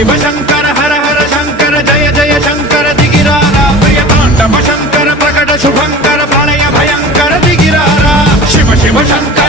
शिव शंकर हर हर शंकर जय जय शंकर दिगिरारा प्रिय तांडव शंकर प्रकट शुभंकर प्रलय भयंकर दिगिरारा शिव शिव शंकर